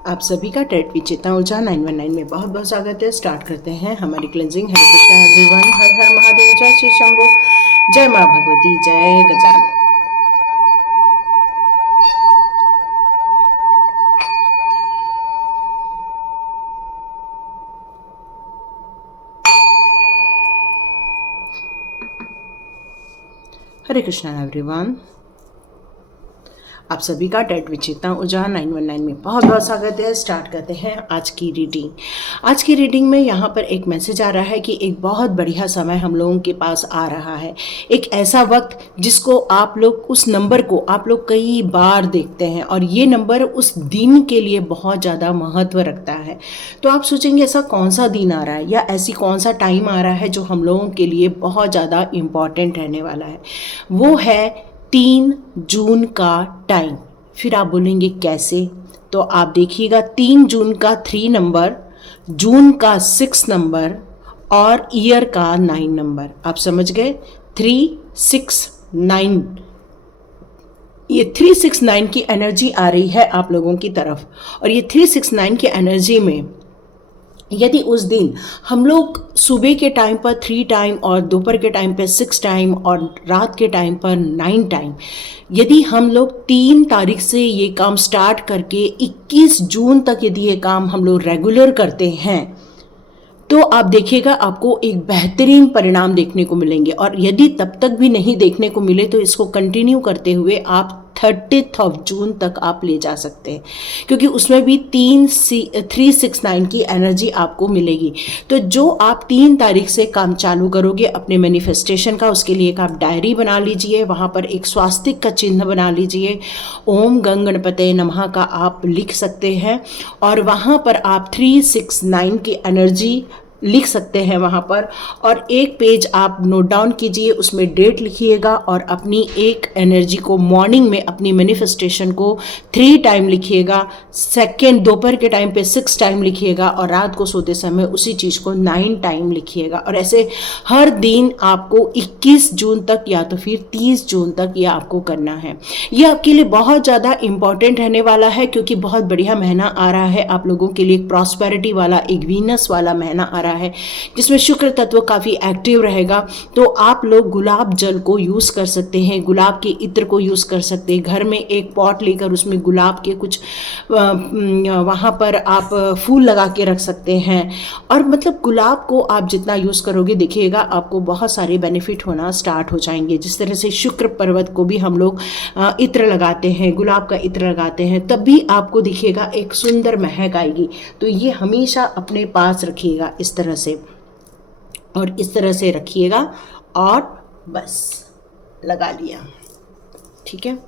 आप सभी का टेट विचेता ऊर्जा 919 में बहुत बहुत स्वागत है। स्टार्ट करते हैं हमारी क्लेंजिंग। हरे कृष्णा एवरीवन। हर हर महादेव। जय श्री शंभू। जय माँ भगवती। जय गजानन। हरे कृष्णा एवरीवन। आप सभी का टेट विचेता ऊर्जा 919 में बहुत बहुत स्वागत है। स्टार्ट करते हैं आज की रीडिंग। आज की रीडिंग में यहाँ पर एक मैसेज आ रहा है कि एक बहुत बढ़िया समय हम लोगों के पास आ रहा है। एक ऐसा वक्त जिसको आप लोग, उस नंबर को आप लोग कई बार देखते हैं और ये नंबर उस दिन के लिए बहुत ज़्यादा महत्व रखता है। तो आप सोचेंगे ऐसा कौन सा दिन आ रहा है या ऐसी कौन सा टाइम आ रहा है जो हम लोगों के लिए बहुत ज़्यादा इम्पॉर्टेंट रहने वाला है। वो है 3 जून का टाइम। फिर आप बोलेंगे कैसे? तो आप देखिएगा 3 जून का 3 नंबर, जून का 6 नंबर और ईयर का 9 नंबर। आप समझ गए? 369। ये 369 की एनर्जी आ रही है आप लोगों की तरफ। और ये 369 की एनर्जी में यदि उस दिन हम लोग सुबह के टाइम पर 3 टाइम और दोपहर के टाइम पर 6 टाइम और रात के टाइम पर 9 टाइम, यदि हम लोग 3 तारीख से ये काम स्टार्ट करके 21 जून तक यदि ये काम हम लोग रेगुलर करते हैं तो आप देखिएगा आपको एक बेहतरीन परिणाम देखने को मिलेंगे। और यदि तब तक भी नहीं देखने को मिले तो इसको कंटिन्यू करते हुए आप 30 जून तक आप ले जा सकते हैं, क्योंकि उसमें भी 369 की एनर्जी आपको मिलेगी। तो जो आप 3 तारीख से काम चालू करोगे अपने मैनिफेस्टेशन का, उसके लिए एक आप डायरी बना लीजिए, वहाँ पर एक स्वास्तिक का चिन्ह बना लीजिए, ओम गंग गणपते नमः का आप लिख सकते हैं और वहाँ पर आप 369 की एनर्जी लिख सकते हैं वहाँ पर। और एक पेज आप नोट डाउन कीजिए, उसमें डेट लिखिएगा और अपनी एक एनर्जी को मॉर्निंग में अपनी मैनिफेस्टेशन को 3 टाइम लिखिएगा, सेकेंड दोपहर के टाइम पे 6 टाइम लिखिएगा और रात को सोते समय उसी चीज़ को 9 टाइम लिखिएगा। और ऐसे हर दिन आपको 21 जून तक या तो फिर 30 जून तक ये आपको करना है। ये आपके लिए बहुत ज़्यादा इम्पॉर्टेंट रहने वाला है, क्योंकि बहुत बढ़िया महीना आ रहा है आप लोगों के लिए। एक प्रॉस्पेरिटी वाला, एक वीनस वाला महीना आ रहा है जिसमें शुक्र तत्व काफी एक्टिव रहेगा। तो आप लोग गुलाब जल को यूज कर सकते हैं, गुलाब के इत्र को यूज कर सकते हैं। घर में एक पॉट लेकर उसमें गुलाब के कुछ वहां पर आप फूल लगा के रख सकते हैं। और मतलब गुलाब को आप जितना यूज करोगे देखिएगा आपको बहुत सारे बेनिफिट होना स्टार्ट हो जाएंगे। जिस तरह से शुक्र पर्वत को भी हम लोग इत्र लगाते हैं, गुलाब का इत्र लगाते हैं, तब भी आपको दिखेगा एक सुंदर महक आएगी। तो ये हमेशा अपने पास रखिएगा इस तरह से, और इस तरह से रखिएगा और बस लगा लिया। ठीक है,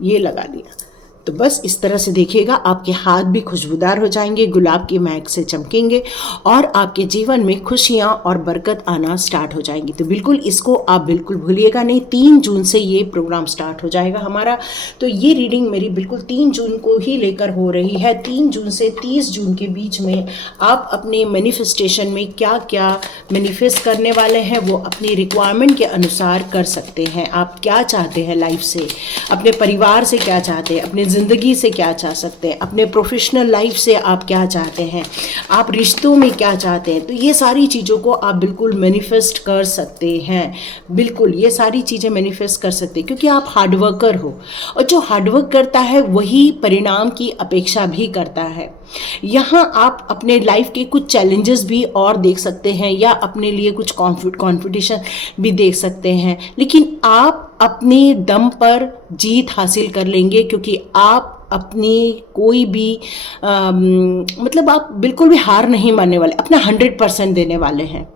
ये लगा लिया तो बस इस तरह से देखिएगा आपके हाथ भी खुशबूदार हो जाएंगे, गुलाब की महक से चमकेंगे और आपके जीवन में खुशियां और बरकत आना स्टार्ट हो जाएंगी। तो बिल्कुल इसको आप बिल्कुल भूलिएगा नहीं। 3 जून से ये प्रोग्राम स्टार्ट हो जाएगा हमारा। तो ये रीडिंग मेरी बिल्कुल 3 जून को ही लेकर हो रही है। 3 जून से 30 जून के बीच में आप अपने मैनिफेस्टेशन में क्या क्या मैनिफेस्ट करने वाले हैं वो अपनी रिक्वायरमेंट के अनुसार कर सकते हैं। आप क्या चाहते हैं लाइफ से, अपने परिवार से क्या चाहते हैं, अपने ज़िंदगी से क्या चाह सकते हैं, अपने प्रोफेशनल लाइफ से आप क्या चाहते हैं, आप रिश्तों में क्या चाहते हैं। तो ये सारी चीज़ों को आप बिल्कुल मैनिफेस्ट कर सकते हैं। बिल्कुल ये सारी चीज़ें मैनिफेस्ट कर सकते हैं, क्योंकि आप हार्डवर्कर हो और जो हार्डवर्क करता है वही परिणाम की अपेक्षा भी करता है। यहाँ आप अपने लाइफ के कुछ चैलेंजेस भी और देख सकते हैं या अपने लिए कुछ कॉन्फिटिशन भी देख सकते हैं, लेकिन आप अपने दम पर जीत हासिल कर लेंगे, क्योंकि आप अपनी कोई भी मतलब आप बिल्कुल भी हार नहीं मानने वाले, अपना 100% देने वाले हैं।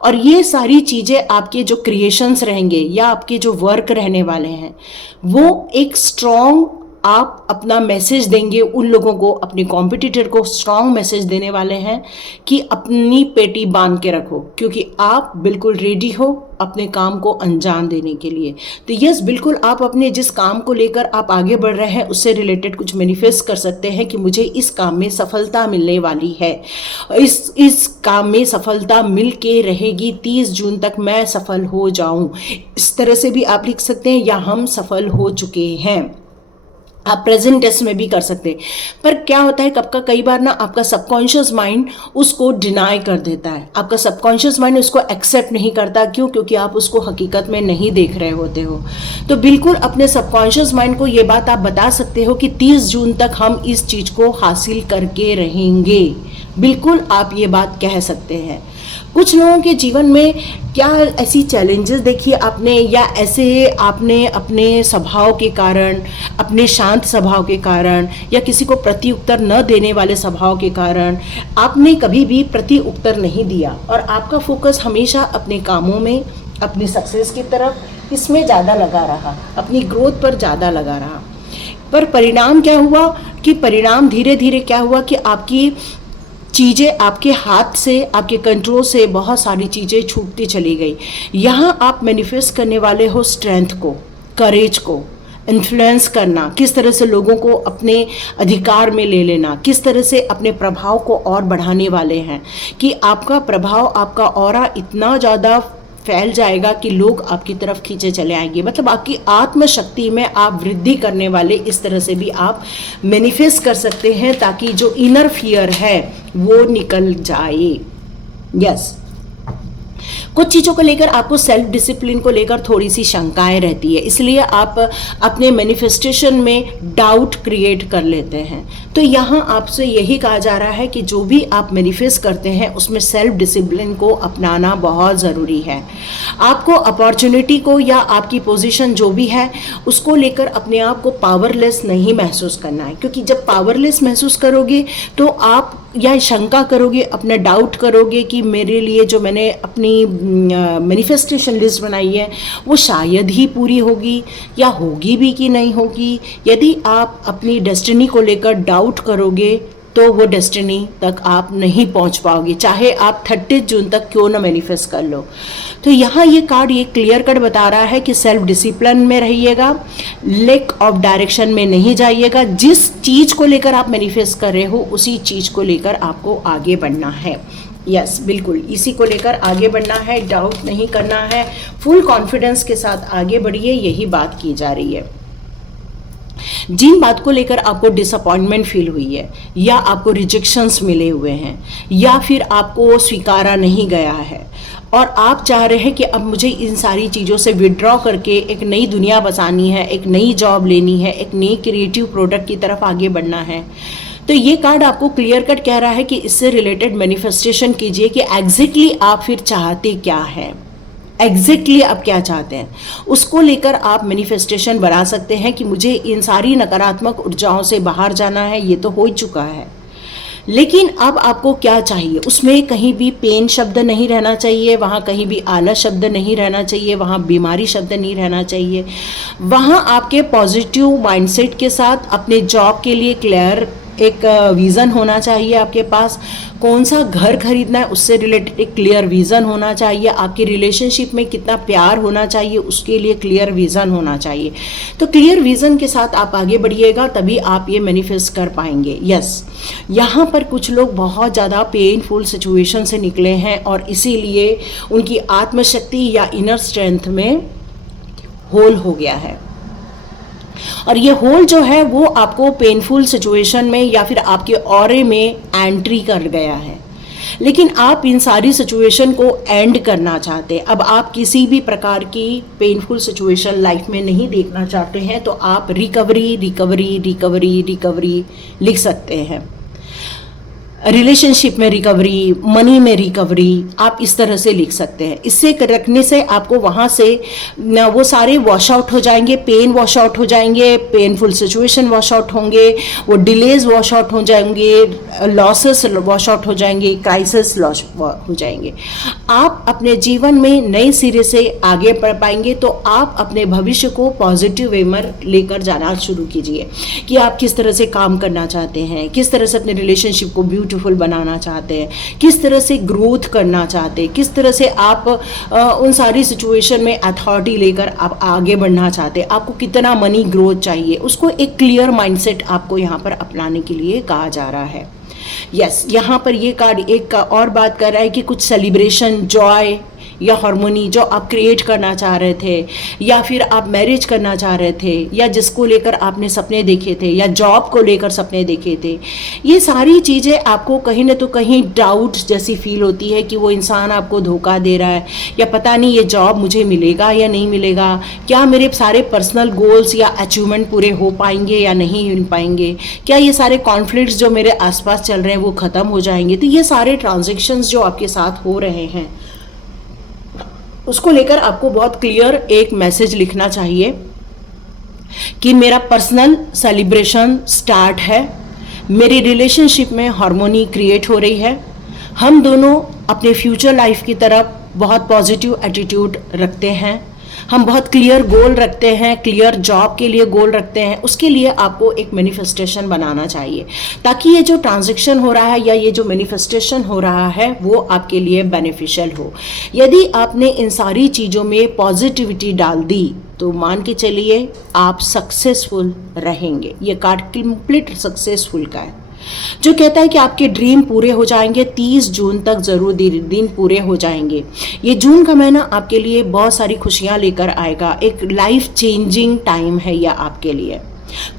और ये सारी चीज़ें आपके जो क्रिएशंस रहेंगे या आपके जो वर्क रहने वाले हैं वो एक स्ट्रॉन्ग, आप अपना मैसेज देंगे उन लोगों को, अपने कॉम्पिटिटर को स्ट्रॉन्ग मैसेज देने वाले हैं कि अपनी पेटी बांध के रखो, क्योंकि आप बिल्कुल रेडी हो अपने काम को अंजाम देने के लिए। तो यस, बिल्कुल आप अपने जिस काम को लेकर आप आगे बढ़ रहे हैं उससे रिलेटेड कुछ मैनिफेस्ट कर सकते हैं कि मुझे इस काम में सफलता मिलने वाली है, इस काम में सफलता मिल के रहेगी, 30 जून तक मैं सफल हो जाऊं। इस तरह से भी आप लिख सकते हैं, या हम सफल हो चुके हैं। आप प्रेजेंट टेस्ट में भी कर सकते हैं। पर क्या होता है कब का कई बार ना आपका सबकॉन्शियस माइंड उसको डिनाई कर देता है, आपका सबकॉन्शियस माइंड उसको एक्सेप्ट नहीं करता। क्यों? क्योंकि आप उसको हकीकत में नहीं देख रहे होते हो। तो बिल्कुल अपने सबकॉन्शियस माइंड को ये बात आप बता सकते हो कि 30 जून तक हम इस चीज़ को हासिल करके रहेंगे। बिल्कुल आप ये बात कह सकते हैं। कुछ लोगों के जीवन में क्या ऐसी चैलेंजेस देखिए आपने, या ऐसे आपने अपने स्वभाव के कारण, अपने शांत स्वभाव के कारण, या किसी को प्रति उत्तर न देने वाले स्वभाव के कारण आपने कभी भी प्रति उत्तर नहीं दिया और आपका फोकस हमेशा अपने कामों में, अपनी सक्सेस की तरफ इसमें ज़्यादा लगा रहा, अपनी ग्रोथ पर ज़्यादा लगा रहा। पर परिणाम क्या हुआ कि परिणाम धीरे धीरे क्या हुआ कि आपकी चीज़ें आपके हाथ से, आपके कंट्रोल से बहुत सारी चीज़ें छूटती चली गई। यहाँ आप मैनिफेस्ट करने वाले हो स्ट्रेंथ को, करेज को, इन्फ्लुएंस करना, किस तरह से लोगों को अपने अधिकार में ले लेना, किस तरह से अपने प्रभाव को और बढ़ाने वाले हैं कि आपका प्रभाव, आपका ऑरा इतना ज़्यादा फैल जाएगा कि लोग आपकी तरफ खींचे चले आएंगे। मतलब आपकी आत्मशक्ति में आप वृद्धि करने वाले इस तरह से भी आप मैनिफेस्ट कर सकते हैं ताकि जो इनर फियर है वो निकल जाए। यस, कुछ चीज़ों को लेकर आपको सेल्फ डिसिप्लिन को लेकर थोड़ी सी शंकाएं रहती है, इसलिए आप अपने मैनिफेस्टेशन में डाउट क्रिएट कर लेते हैं। तो यहाँ आपसे यही कहा जा रहा है कि जो भी आप मैनिफेस्ट करते हैं उसमें सेल्फ डिसिप्लिन को अपनाना बहुत ज़रूरी है। आपको अपॉर्चुनिटी को या आपकी पोजीशन जो भी है उसको लेकर अपने आप को पावरलेस नहीं महसूस करना है, क्योंकि जब पावरलेस महसूस करोगे तो आप या शंका करोगे, अपना डाउट करोगे कि मेरे लिए जो मैंने अपनी मैनिफेस्टेशन लिस्ट बनाई है वो शायद ही पूरी होगी या होगी भी कि नहीं होगी। यदि आप अपनी डेस्टिनी को लेकर डाउट करोगे तो वो डेस्टिनी तक आप नहीं पहुंच पाओगे, चाहे आप 30 जून तक क्यों ना मैनिफेस्ट कर लो। तो यहाँ ये कार्ड ये क्लियर कट बता रहा है कि सेल्फ डिसिप्लिन में रहिएगा, लैक ऑफ डायरेक्शन में नहीं जाइएगा। जिस चीज़ को लेकर आप मैनिफेस्ट कर रहे हो उसी चीज़ को लेकर आपको आगे बढ़ना है। यस, बिल्कुल इसी को लेकर आगे बढ़ना है, डाउट नहीं करना है, फुल कॉन्फिडेंस के साथ आगे बढ़िए, यही बात की जा रही है। जिन बात को लेकर आपको डिसअपॉइंटमेंट फील हुई है, या आपको रिजेक्शंस मिले हुए हैं, या फिर आपको स्वीकारा नहीं गया है और आप चाह रहे हैं कि अब मुझे इन सारी चीज़ों से विड्रॉ करके एक नई दुनिया बसानी है, एक नई जॉब लेनी है, एक नई क्रिएटिव प्रोडक्ट की तरफ आगे बढ़ना है, तो ये कार्ड आपको क्लियर कट कह रहा है कि इससे रिलेटेड मैनिफेस्टेशन कीजिए कि एग्जैक्टली आप फिर चाहते क्या है, एग्जैक्टली आप क्या चाहते हैं, उसको लेकर आप मैनिफेस्टेशन बना सकते हैं कि मुझे इन सारी नकारात्मक ऊर्जाओं से बाहर जाना है। ये तो हो ही चुका है, लेकिन अब आपको क्या चाहिए, उसमें कहीं भी पेन शब्द नहीं रहना चाहिए, वहाँ कहीं भी आलस शब्द नहीं रहना चाहिए, वहाँ बीमारी शब्द नहीं रहना चाहिए। वहाँ आपके पॉजिटिव माइंडसेट के साथ अपने जॉब के लिए क्लियर एक विज़न होना चाहिए, आपके पास कौन सा घर खरीदना है उससे रिलेटेड एक क्लियर विज़न होना चाहिए, आपकी रिलेशनशिप में कितना प्यार होना चाहिए उसके लिए क्लियर विज़न होना चाहिए। तो क्लियर विज़न के साथ आप आगे बढ़िएगा, तभी आप ये मैनिफेस्ट कर पाएंगे। यस, यहाँ पर कुछ लोग बहुत ज़्यादा पेनफुल सिचुएशन से निकले हैं और इसीलिए उनकी आत्मशक्ति या इनर स्ट्रेंथ में होल हो गया है, और ये होल जो है वो आपको पेनफुल सिचुएशन में या फिर आपके ऑरे में एंट्री कर गया है। लेकिन आप इन सारी सिचुएशन को एंड करना चाहते हैं, अब आप किसी भी प्रकार की पेनफुल सिचुएशन लाइफ में नहीं देखना चाहते हैं, तो आप रिकवरी रिकवरी रिकवरी रिकवरी लिख सकते हैं। रिलेशनशिप में रिकवरी, मनी में रिकवरी, आप इस तरह से लिख सकते हैं। इससे रखने से आपको वहाँ से वो सारे वॉश आउट हो जाएंगे, पेन वॉश आउट हो जाएंगे, पेनफुल सिचुएशन वॉश आउट होंगे, वो डिलेज वॉश आउट हो जाएंगे, लॉसेस वॉश आउट हो जाएंगे, क्राइसिस लॉस हो जाएंगे। आप अपने जीवन में नए सिरे से आगे बढ़ पाएंगे। तो आप अपने भविष्य को पॉजिटिव वे में लेकर जाना शुरू कीजिए कि आप किस तरह से काम करना चाहते हैं, किस तरह से अपने रिलेशनशिप को ब्यूटीफुल बनाना चाहते हैं, किस तरह से ग्रोथ करना चाहते हैं, किस तरह से आप उन सारी सिचुएशन में अथॉरिटी लेकर आप आगे बढ़ना चाहते हैं, आपको कितना मनी ग्रोथ चाहिए, उसको एक क्लियर माइंडसेट आपको यहाँ पर अपनाने के लिए कहा जा रहा है। यस, यहाँ पर ये कार्ड एक का और बात कर रहा है कि कुछ सेलिब्रेशन, जॉय या हार्मोनी जो आप क्रिएट करना चाह रहे थे, या फिर आप मैरिज करना चाह रहे थे, या जिसको लेकर आपने सपने देखे थे, या जॉब को लेकर सपने देखे थे, ये सारी चीज़ें आपको कहीं ना तो कहीं डाउट जैसी फील होती है कि वो इंसान आपको धोखा दे रहा है, या पता नहीं ये जॉब मुझे मिलेगा या नहीं मिलेगा, क्या मेरे सारे पर्सनल गोल्स या अचीवमेंट पूरे हो पाएंगे या नहीं हो पाएंगे, क्या ये सारे कॉन्फ्लिक्ट्स जो मेरे आसपास चल रहे हैं वो ख़त्म हो जाएंगे। तो ये सारे ट्रांजैक्शंस जो आपके साथ हो रहे हैं उसको लेकर आपको बहुत क्लियर एक मैसेज लिखना चाहिए कि मेरा पर्सनल सेलिब्रेशन स्टार्ट है, मेरी रिलेशनशिप में हार्मोनी क्रिएट हो रही है, हम दोनों अपने फ्यूचर लाइफ की तरफ बहुत पॉजिटिव एटीट्यूड रखते हैं, हम बहुत क्लियर गोल रखते हैं, क्लियर जॉब के लिए गोल रखते हैं। उसके लिए आपको एक मैनिफेस्टेशन बनाना चाहिए ताकि ये जो ट्रांजैक्शन हो रहा है या ये जो मैनिफेस्टेशन हो रहा है वो आपके लिए बेनिफिशियल हो। यदि आपने इन सारी चीज़ों में पॉजिटिविटी डाल दी तो मान के चलिए आप सक्सेसफुल रहेंगे। ये कार्ड कंप्लीट सक्सेसफुल का है जो कहता है कि आपके ड्रीम पूरे हो जाएंगे, 30 जून तक ज़रूर दिन पूरे हो जाएंगे। ये जून का महीना आपके लिए बहुत सारी खुशियाँ लेकर आएगा, एक लाइफ चेंजिंग टाइम है यह आपके लिए।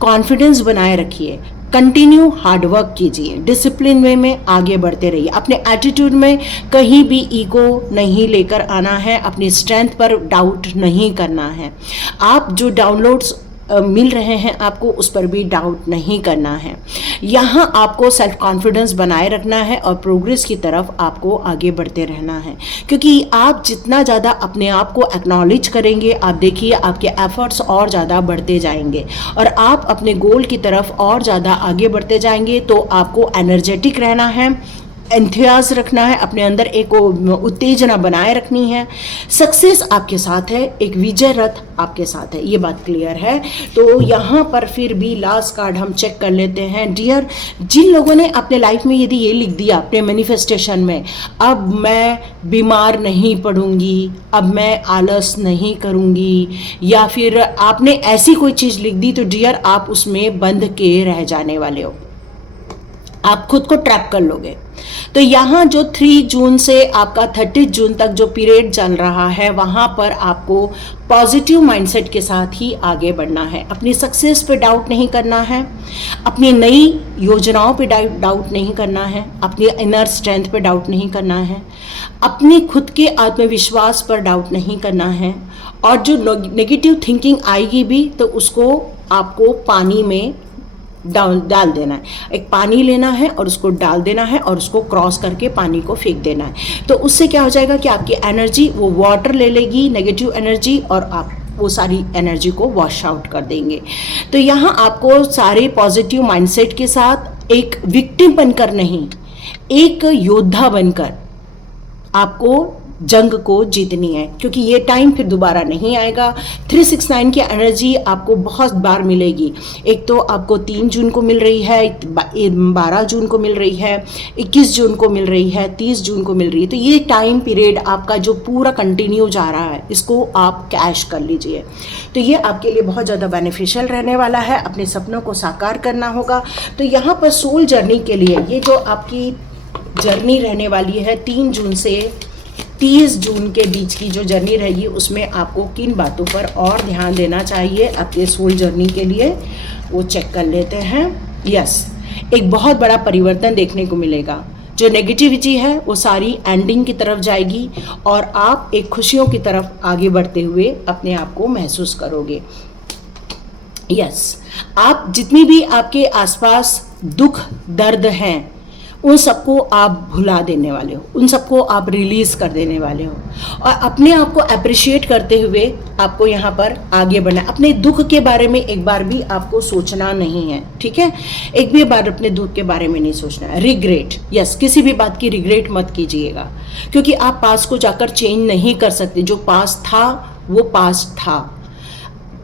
कॉन्फिडेंस बनाए रखिए, कंटिन्यू हार्डवर्क कीजिए, डिसिप्लिन वे में आगे बढ़ते रहिए, अपने एटीट्यूड में कहीं भी ईगो नहीं लेकर आना है, अपनी स्ट्रेंथ पर डाउट नहीं करना है। आप जो डाउनलोड्स मिल रहे हैं आपको उस पर भी डाउट नहीं करना है। यहाँ आपको सेल्फ कॉन्फिडेंस बनाए रखना है और प्रोग्रेस की तरफ आपको आगे बढ़ते रहना है, क्योंकि आप जितना ज़्यादा अपने आप को एक्नॉलेज करेंगे आप देखिए आपके एफर्ट्स और ज़्यादा बढ़ते जाएंगे और आप अपने गोल की तरफ और ज़्यादा आगे बढ़ते जाएंगे। तो आपको एनर्जेटिक रहना है, एंथुसियाज्म रखना है, अपने अंदर एक उत्तेजना बनाए रखनी है। सक्सेस आपके साथ है, एक विजय रथ आपके साथ है, ये बात क्लियर है। तो यहाँ पर फिर भी लास्ट कार्ड हम चेक कर लेते हैं। डियर, जिन लोगों ने अपने लाइफ में यदि ये लिख दिया अपने मैनिफेस्टेशन में, अब मैं बीमार नहीं पड़ूंगी, अब मैं आलस नहीं करूंगी, या फिर आपने ऐसी कोई चीज़ लिख दी, तो डियर आप उसमें बंध के रह जाने वाले हो, आप खुद को ट्रैप कर लोगे। तो यहाँ जो 3 जून से आपका 30 जून तक जो पीरियड चल रहा है वहाँ पर आपको पॉजिटिव माइंडसेट के साथ ही आगे बढ़ना है। अपनी सक्सेस पे डाउट नहीं करना है, अपनी नई योजनाओं पे डाउट नहीं करना है, अपनी इनर स्ट्रेंथ पे डाउट नहीं करना है, अपनी खुद के आत्मविश्वास पर डाउट नहीं करना है, और जो नेगेटिव थिंकिंग आएगी भी तो उसको आपको पानी में डाल देना है। एक पानी लेना है और उसको डाल देना है और उसको क्रॉस करके पानी को फेंक देना है। तो उससे क्या हो जाएगा कि आपकी एनर्जी वो वाटर ले लेगी, नेगेटिव एनर्जी, और आप वो सारी एनर्जी को वॉश आउट कर देंगे। तो यहाँ आपको सारे पॉजिटिव माइंडसेट के साथ एक विक्टिम बनकर नहीं, एक योद्धा बनकर आपको जंग को जीतनी है, क्योंकि ये टाइम फिर दोबारा नहीं आएगा। 369 की एनर्जी आपको बहुत बार मिलेगी। एक तो आपको 3 जून को मिल रही है, 12 जून को मिल रही है, 21 जून को मिल रही है, 30 जून को मिल रही है। तो ये टाइम पीरियड आपका जो पूरा कंटिन्यू जा रहा है इसको आप कैश कर लीजिए। तो ये आपके लिए बहुत ज़्यादा बेनिफिशियल रहने वाला है। अपने सपनों को साकार करना होगा। तो यहाँ पर सोल जर्नी के लिए ये जो आपकी जर्नी रहने वाली है 3 जून से 30 जून के बीच की जो जर्नी रहेगी उसमें आपको किन बातों पर और ध्यान देना चाहिए आपके सोल जर्नी के लिए, वो चेक कर लेते हैं। यस, एक बहुत बड़ा परिवर्तन देखने को मिलेगा। जो नेगेटिविटी है वो सारी एंडिंग की तरफ जाएगी और आप एक खुशियों की तरफ आगे बढ़ते हुए अपने आप को महसूस करोगे। यस, आप जितनी भी आपके आसपास दुख दर्द हैं उन सबको आप भुला देने वाले हो, उन सबको आप रिलीज़ कर देने वाले हो और अपने आप को अप्रिशिएट करते हुए आपको यहाँ पर आगे बढ़ना। अपने दुख के बारे में एक बार भी आपको सोचना नहीं है, ठीक है? एक भी बार अपने दुख के बारे में नहीं सोचना है। रिग्रेट, यस, किसी भी बात की रिग्रेट मत कीजिएगा, क्योंकि आप पास्ट को जाकर चेंज नहीं कर सकते। जो पास्ट था वो पास्ट था,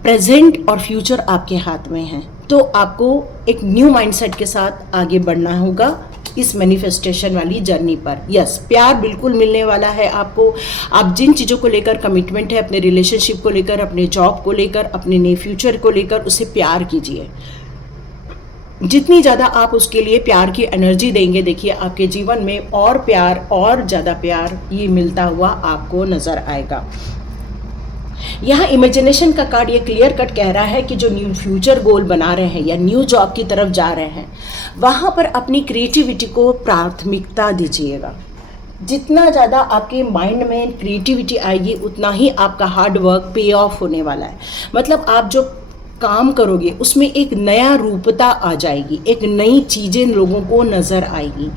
प्रेजेंट और फ्यूचर आपके हाथ में है। तो आपको एक न्यू माइंडसेट के साथ आगे बढ़ना होगा इस मैनिफेस्टेशन वाली जर्नी पर। यस, प्यार बिल्कुल मिलने वाला है आपको। आप जिन चीज़ों को लेकर कमिटमेंट है, अपने रिलेशनशिप को लेकर, अपने जॉब को लेकर, अपने नए फ्यूचर को लेकर, उसे प्यार कीजिए। जितनी ज़्यादा आप उसके लिए प्यार की एनर्जी देंगे, देखिए आपके जीवन में और प्यार, और ज़्यादा प्यार ये मिलता हुआ आपको नज़र आएगा। यहाँ इमेजिनेशन का कार्ड ये क्लियर कट कह रहा है कि जो न्यू फ्यूचर गोल बना रहे हैं या न्यू जॉब की तरफ जा रहे हैं, वहाँ पर अपनी क्रिएटिविटी को प्राथमिकता दीजिएगा। जितना ज़्यादा आपके माइंड में क्रिएटिविटी आएगी, उतना ही आपका हार्ड वर्क पे ऑफ होने वाला है। मतलब आप जो काम करोगे उसमें एक नया रूपता आ जाएगी, एक नई चीज़ें लोगों को नज़र आएगी।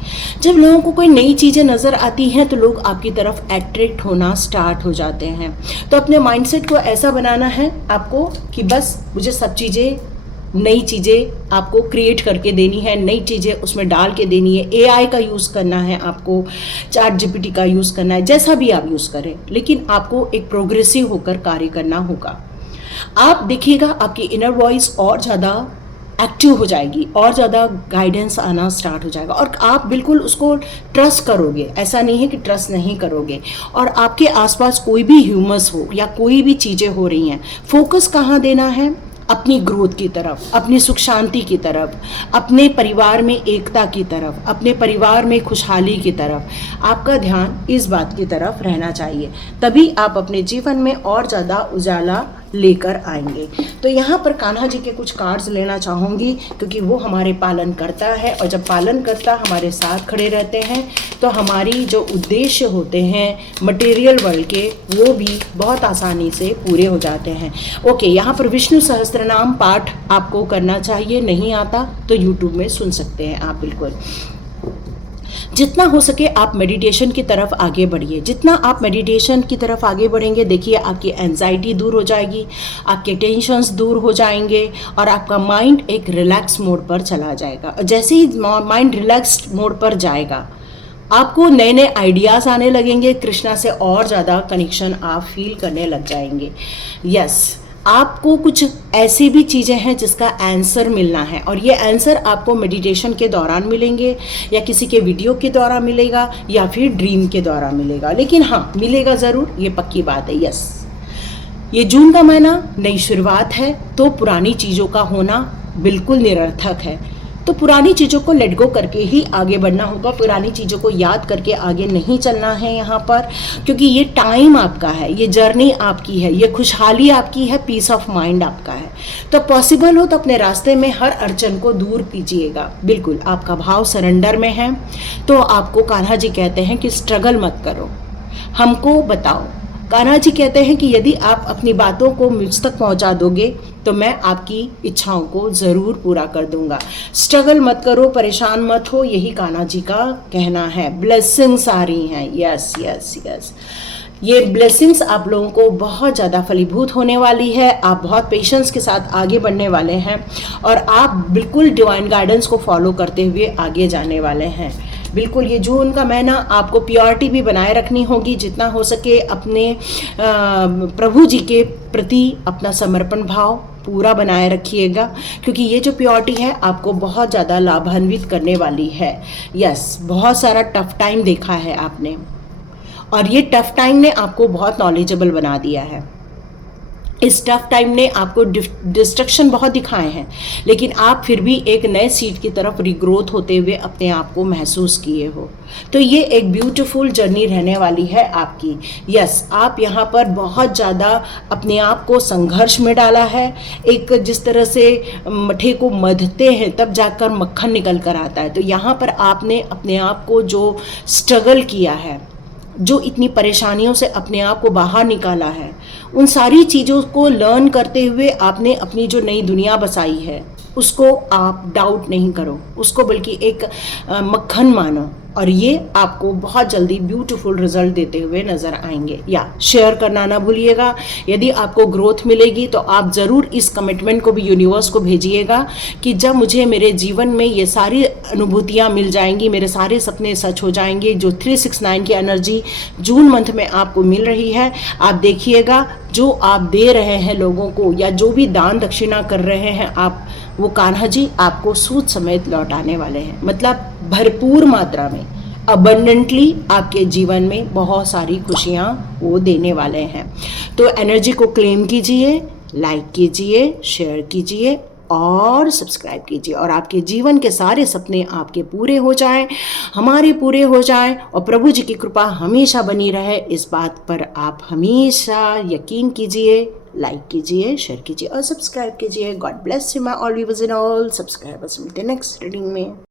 जब लोगों को कोई नई चीज़ें नज़र आती हैं तो लोग आपकी तरफ अट्रैक्ट होना स्टार्ट हो जाते हैं। तो अपने माइंडसेट को ऐसा बनाना है आपको कि बस मुझे सब चीज़ें, नई चीज़ें आपको क्रिएट करके देनी है, नई चीज़ें उसमें डाल के देनी है। एआई का यूज़ करना है आपको, चैट जीपीटी का यूज़ करना है, जैसा भी आप यूज़ करें, लेकिन आपको एक प्रोग्रेसिव होकर कार्य करना होगा। आप देखिएगा आपकी इनर वॉइस और ज़्यादा एक्टिव हो जाएगी, और ज़्यादा गाइडेंस आना स्टार्ट हो जाएगा, और आप बिल्कुल उसको ट्रस्ट करोगे। ऐसा नहीं है कि ट्रस्ट नहीं करोगे। और आपके आसपास कोई भी ह्यूमस हो या कोई भी चीज़ें हो रही हैं, फोकस कहाँ देना है? अपनी ग्रोथ की तरफ, अपनी सुख शांति की तरफ, अपने परिवार में एकता की तरफ, अपने परिवार में खुशहाली की तरफ आपका ध्यान इस बात की तरफ रहना चाहिए। तभी आप अपने जीवन में और ज़्यादा उजाला लेकर आएंगे। तो यहाँ पर कान्हा जी के कुछ कार्ड्स लेना चाहूँगी, क्योंकि वो हमारे पालन करता है, और जब पालन करता हमारे साथ खड़े रहते हैं तो हमारी जो उद्देश्य होते हैं मटेरियल वर्ल्ड के, वो भी बहुत आसानी से पूरे हो जाते हैं। ओके, यहाँ पर विष्णु सहस्त्रनाम पाठ आपको करना चाहिए। नहीं आता तो यूट्यूब में सुन सकते हैं आप। बिल्कुल जितना हो सके आप मेडिटेशन की तरफ आगे बढ़िए। जितना आप मेडिटेशन की तरफ आगे बढ़ेंगे, देखिए आपकी एंजाइटी दूर हो जाएगी, आपके टेंशन्स दूर हो जाएंगे, और आपका माइंड एक रिलैक्स मोड पर चला जाएगा। और जैसे ही माइंड रिलैक्स्ड मोड पर जाएगा, आपको नए नए आइडियाज़ आने लगेंगे। कृष्णा से और ज़्यादा कनेक्शन आप फील करने लग जाएंगे। यस, आपको कुछ ऐसी भी चीज़ें हैं जिसका आंसर मिलना है, और ये आंसर आपको मेडिटेशन के दौरान मिलेंगे, या किसी के वीडियो के द्वारा मिलेगा, या फिर ड्रीम के द्वारा मिलेगा। लेकिन हाँ, मिलेगा ज़रूर, ये पक्की बात है। यस, ये जून का महीना नई शुरुआत है, तो पुरानी चीज़ों का होना बिल्कुल निरर्थक है। तो पुरानी चीज़ों को लेट गो करके ही आगे बढ़ना होगा। पुरानी चीज़ों को याद करके आगे नहीं चलना है यहाँ पर, क्योंकि ये टाइम आपका है, ये जर्नी आपकी है, ये खुशहाली आपकी है, पीस ऑफ माइंड आपका है। तो पॉसिबल हो तो अपने रास्ते में हर अड़चन को दूर कीजिएगा। बिल्कुल आपका भाव सरेंडर में है, तो आपको कान्हा जी कहते हैं कि स्ट्रगल मत करो, हमको बताओ। कान्हा जी कहते हैं कि यदि आप अपनी बातों को मुझ तक पहुंचा दोगे तो मैं आपकी इच्छाओं को ज़रूर पूरा कर दूंगा। स्ट्रगल मत करो, परेशान मत हो, यही कान्हा जी का कहना है। ब्लेसिंग्स आ रही हैं। यस यस यस, ये ब्लेसिंग्स आप लोगों को बहुत ज़्यादा फलीभूत होने वाली है। आप बहुत पेशेंस के साथ आगे बढ़ने वाले हैं, और आप बिल्कुल डिवाइन गाइडेंस को फॉलो करते हुए आगे जाने वाले हैं। बिल्कुल ये जून का महीना आपको प्योरिटी भी बनाए रखनी होगी। जितना हो सके अपने प्रभु जी के प्रति अपना समर्पण भाव पूरा बनाए रखिएगा, क्योंकि ये जो प्योरिटी है आपको बहुत ज़्यादा लाभान्वित करने वाली है। यस, बहुत सारा टफ टाइम देखा है आपने, और ये टफ टाइम ने आपको बहुत नॉलेजेबल बना दिया है। इस टफ टाइम ने आपको डिस्ट्रक्शन बहुत दिखाए हैं, लेकिन आप फिर भी एक नए सीट की तरफ रिग्रोथ होते हुए अपने आप को महसूस किए हो। तो ये एक ब्यूटीफुल जर्नी रहने वाली है आपकी। यस, आप यहाँ पर बहुत ज़्यादा अपने आप को संघर्ष में डाला है। एक जिस तरह से मठे को मधते हैं तब जाकर मक्खन निकल कर आता है, तो यहाँ पर आपने अपने आप को जो स्ट्रगल किया है, जो इतनी परेशानियों से अपने आप को बाहर निकाला है, उन सारी चीज़ों को लर्न करते हुए आपने अपनी जो नई दुनिया बसाई है उसको आप डाउट नहीं करो, उसको बल्कि एक मक्खन मानो, और ये आपको बहुत जल्दी ब्यूटीफुल रिजल्ट देते हुए नज़र आएंगे। या शेयर करना ना भूलिएगा। यदि आपको ग्रोथ मिलेगी तो आप ज़रूर इस कमिटमेंट को भी यूनिवर्स को भेजिएगा कि जब मुझे मेरे जीवन में ये सारी अनुभूतियाँ मिल जाएंगी, मेरे सारे सपने सच हो जाएंगे। जो 369 की एनर्जी जून मंथ में आपको मिल रही है, आप देखिएगा जो आप दे रहे हैं लोगों को, या जो भी दान दक्षिणा कर रहे हैं आप, वो कान्हा जी आपको सूद समेत लौटाने वाले हैं। मतलब भरपूर मात्रा में, अबंडेंटली आपके जीवन में बहुत सारी खुशियाँ वो देने वाले हैं। तो एनर्जी को क्लेम कीजिए, लाइक कीजिए, शेयर कीजिए, और सब्सक्राइब कीजिए और आपके जीवन के सारे सपने आपके पूरे हो जाएं, हमारे पूरे हो जाएं और प्रभु जी की कृपा हमेशा बनी रहे, इस बात पर आप हमेशा यकीन कीजिए। लाइक कीजिए, शेयर कीजिए और सब्सक्राइब कीजिए। God bless you my all viewers and all subscribers. मिलते हैं नेक्स्ट रीडिंग में।